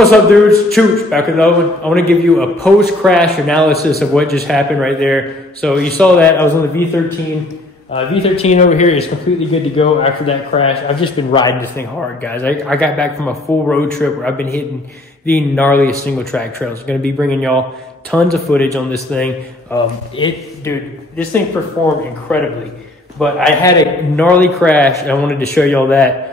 What's up, dudes? Chooch back with another one. I want to give you a post-crash analysis of what just happened right there. So you saw that I was on the V13. V13 over here is completely good to go after that crash. I've just been riding this thing hard, guys. I got back from a full road trip where I've been hitting the gnarliest single track trails. I'm going to be bringing y'all tons of footage on this thing. Dude, this thing performed incredibly. But I had a gnarly crash, and I wanted to show y'all that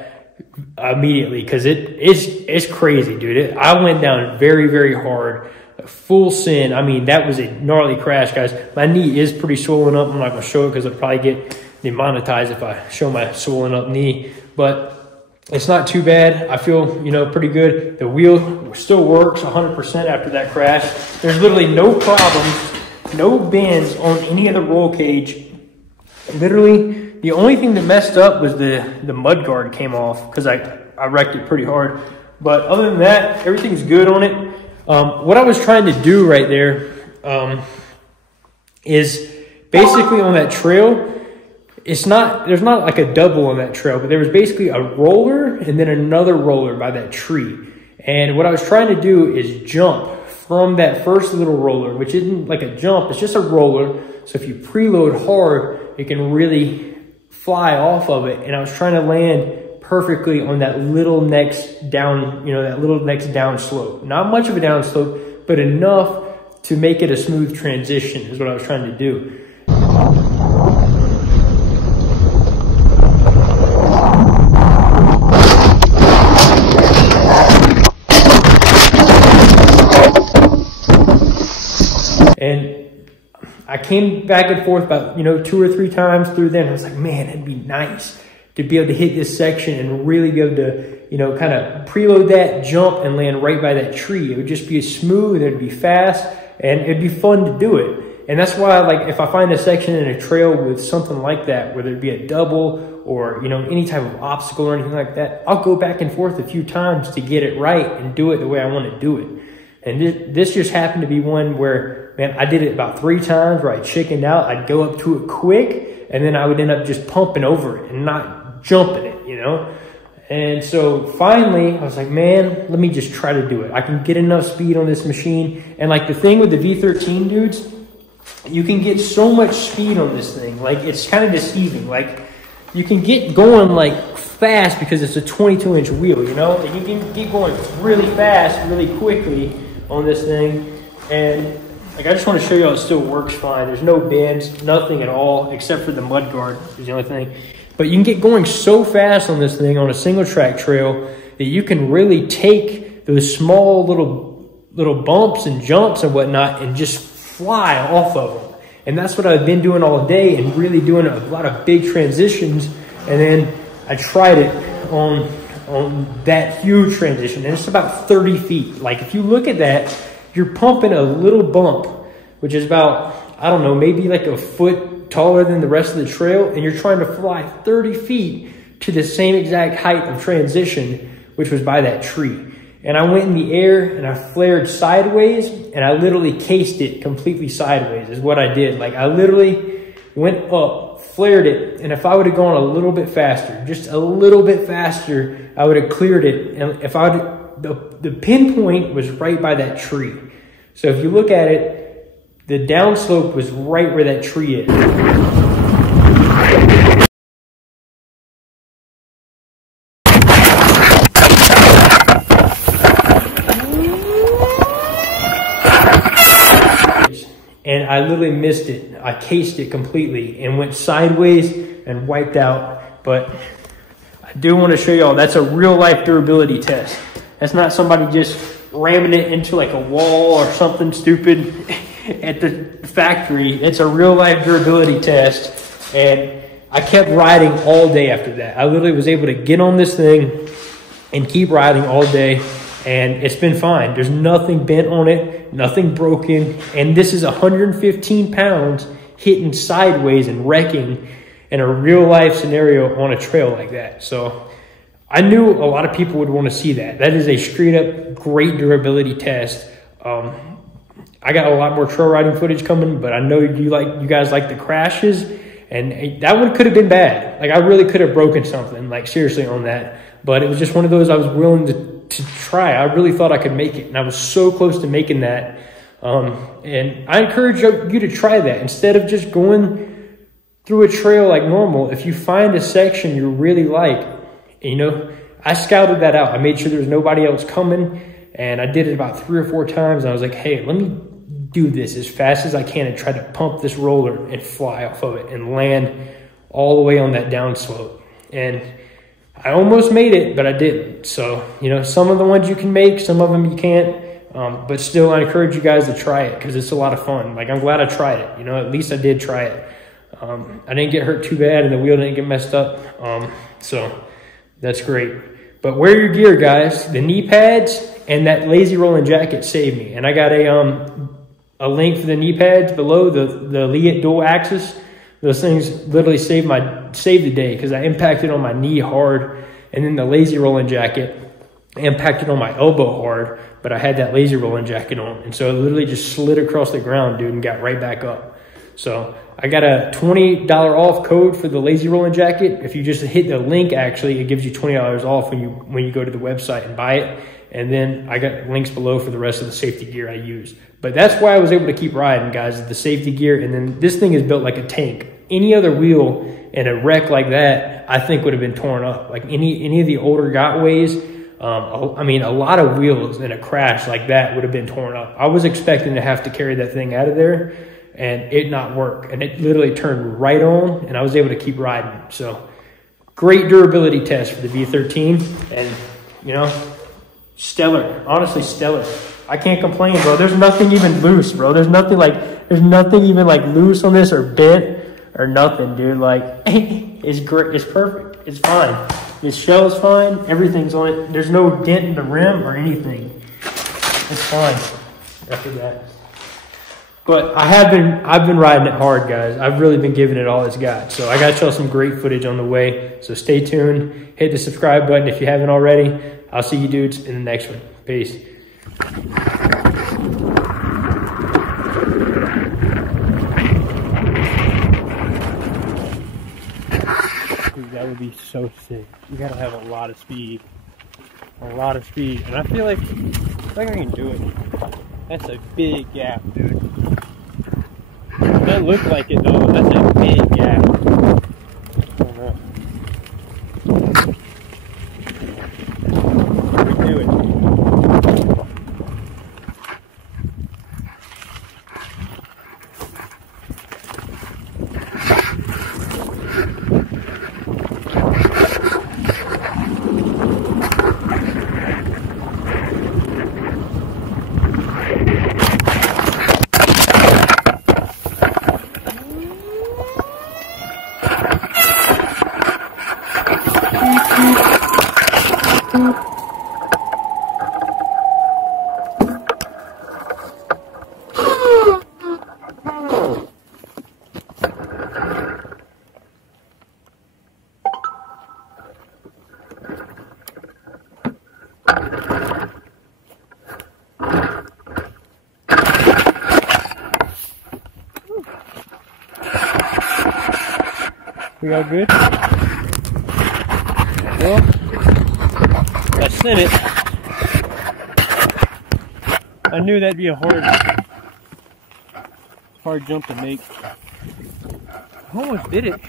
immediately because it's crazy, dude. I went down very, very hard, full sin. I mean, that was a gnarly crash, guys. My knee is pretty swollen up. I'm not gonna show it because I'll probably get demonetized if I show my swollen up knee, but it's not too bad. I feel, you know, pretty good. The wheel still works 100% after that crash. There's literally no problems, no bends on any of the roll cage. Literally, the only thing that messed up was the mud guard came off because I wrecked it pretty hard. But other than that, everything's good on it. What I was trying to do right there is basically on that trail, there's not like a double on that trail, but there was basically a roller and then another roller by that tree. And what I was trying to do is jump from that first little roller, which isn't like a jump, it's just a roller. So if you preload hard, it can really fly off of it. And I was trying to land perfectly on that little next down, you know, that little next down slope. Not much of a down slope, but enough to make it a smooth transition is what I was trying to do. And I came back and forth about, you know, 2 or 3 times through there. And I was like, man, it'd be nice to be able to hit this section and really be able to, you know, kind of preload that, jump, and land right by that tree. It would just be smooth, it'd be fast, and it'd be fun to do it. And that's why, like, if I find a section in a trail with something like that, whether it be a double or, you know, any type of obstacle or anything like that, I'll go back and forth a few times to get it right and do it the way I want to do it. And this just happened to be one where, man, I did it about 3 times where I chickened out. I'd go up to it quick, and then I would end up just pumping over it and not jumping it, you know? And so finally, I was like, man, let me just try to do it. I can get enough speed on this machine. And like the thing with the V13, dudes, you can get so much speed on this thing. Like, it's kind of deceiving. Like, you can get going like fast because it's a 22-inch wheel, you know? And you can get going really fast, really quickly on this thing. And like, I just want to show you how it still works fine. There's no bends, nothing at all, except for the mud guard is the only thing. But you can get going so fast on this thing on a single track trail that you can really take those small little bumps and jumps and whatnot and just fly off of them. And that's what I've been doing all day and really doing a lot of big transitions. And then I tried it on that huge transition, and it's about 30 feet. Like, if you look at that, you're pumping a little bump, which is about, I don't know, maybe like a foot taller than the rest of the trail, and you're trying to fly 30 feet to the same exact height of transition, which was by that tree. And I went in the air and I flared sideways, and I literally cased it completely sideways is what I did. Like, I literally went up, flared it, and if I would have gone a little bit faster, just a little bit faster, I would have cleared it. And if I would, the pinpoint was right by that tree. So if you look at it, the downslope was right where that tree is. And I literally missed it. I cased it completely and went sideways and wiped out. But I do want to show y'all that's a real life durability test. That's not somebody just ramming it into like a wall or something stupid at the factory. It's a real life durability test. And I kept riding all day after that. I literally was able to get on this thing and keep riding all day. And it's been fine. There's nothing bent on it, nothing broken. And this is 115 pounds hitting sideways and wrecking in a real life scenario on a trail like that. So I knew a lot of people would want to see that. That is a straight up great durability test. I got a lot more trail riding footage coming, but I know you guys like the crashes, and that one could have been bad. Like, I really could have broken something, like seriously on that. But it was just one of those I was willing to try. I really thought I could make it, and I was so close to making that. And I encourage you to try that. Instead of just going through a trail like normal, if you find a section you really like, you know, I scouted that out. I made sure there was nobody else coming, and I did it about 3 or 4 times. And I was like, hey, let me do this as fast as I can and try to pump this roller and fly off of it and land all the way on that downslope. And I almost made it, but I didn't. So, you know, some of the ones you can make, some of them you can't. But still, I encourage you guys to try it because it's a lot of fun. Like, I'm glad I tried it. You know, at least I did try it. I didn't get hurt too bad, and the wheel didn't get messed up. So that's great. But wear your gear, guys. The knee pads and that lazy rolling jacket saved me. And I got a link for the knee pads below, the Lead dual axis. Those things literally saved the day because I impacted on my knee hard, and then the lazy rolling jacket impacted on my elbow hard, but I had that lazy rolling jacket on, and so it literally just slid across the ground, dude, and got right back up. So I got a $20 off code for the lazy rolling jacket. If you just hit the link, actually, it gives you $20 off when you go to the website and buy it. And then I got links below for the rest of the safety gear I use. But that's why I was able to keep riding, guys, the safety gear. And then this thing is built like a tank. Any other wheel in a wreck like that, I think would have been torn up. Like any of the older Gotways, I mean, a lot of wheels in a crash like that would have been torn up. I was expecting to have to carry that thing out of there and it not work. And it literally turned right on, and I was able to keep riding. So great durability test for the V13. And, you know, stellar, honestly stellar. I can't complain, bro. There's nothing even loose, bro. There's nothing even like loose on this or bent or nothing, dude. Like, it's great. It's perfect. It's fine. This shell is fine. Everything's on it. There's no dent in the rim or anything. It's fine after that. But I've been riding it hard, guys. I've really been giving it all it's got. So I got y'all some great footage on the way. So stay tuned. Hit the subscribe button if you haven't already. I'll see you dudes in the next one. Peace. Dude, that would be so sick. You gotta have a lot of speed. A lot of speed. And I feel like I can do it. That's a big gap, dude. It doesn't look like it though. That's a big gap. I don't know. Do it. We all good? Well, I sent it. I knew that'd be a hard jump to make. I almost did it.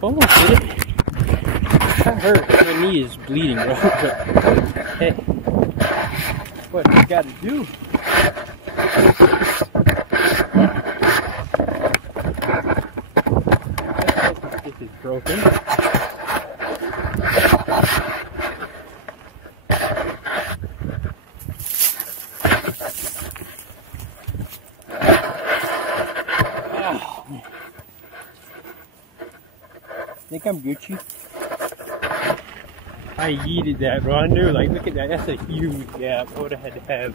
Almost did it. That hurt. My knee is bleeding, bro. But hey, what you gotta do? This is broken. Think I'm Gucci? I yeeted that, bro. I knew, like, look at that. That's a huge gap. I would have had to have.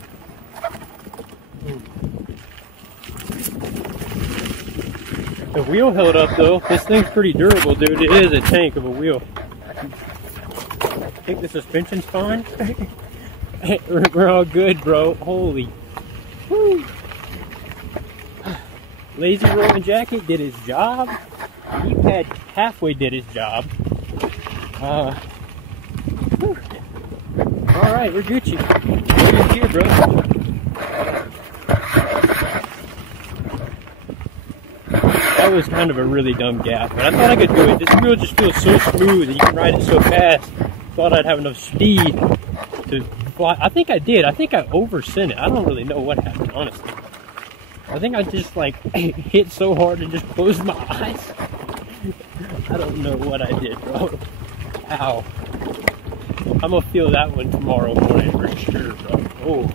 The wheel held up, though. This thing's pretty durable, dude. It is a tank of a wheel. I think the suspension's fine. We're all good, bro. Holy. Woo. Lazy rolling jacket did its job. Knee pad halfway did his job. All right, we're Gucci. We're here, bro. That was kind of a really dumb gap, but I thought I could do it. This wheel just feels so smooth and you can ride it so fast. Thought I'd have enough speed to fly. I think I did. I think I oversent it. I don't really know what happened, honestly. I think I just like hit so hard and just closed my eyes. I don't know what I did, bro. Ow. I'm gonna feel that one tomorrow morning for sure, bro. Oh.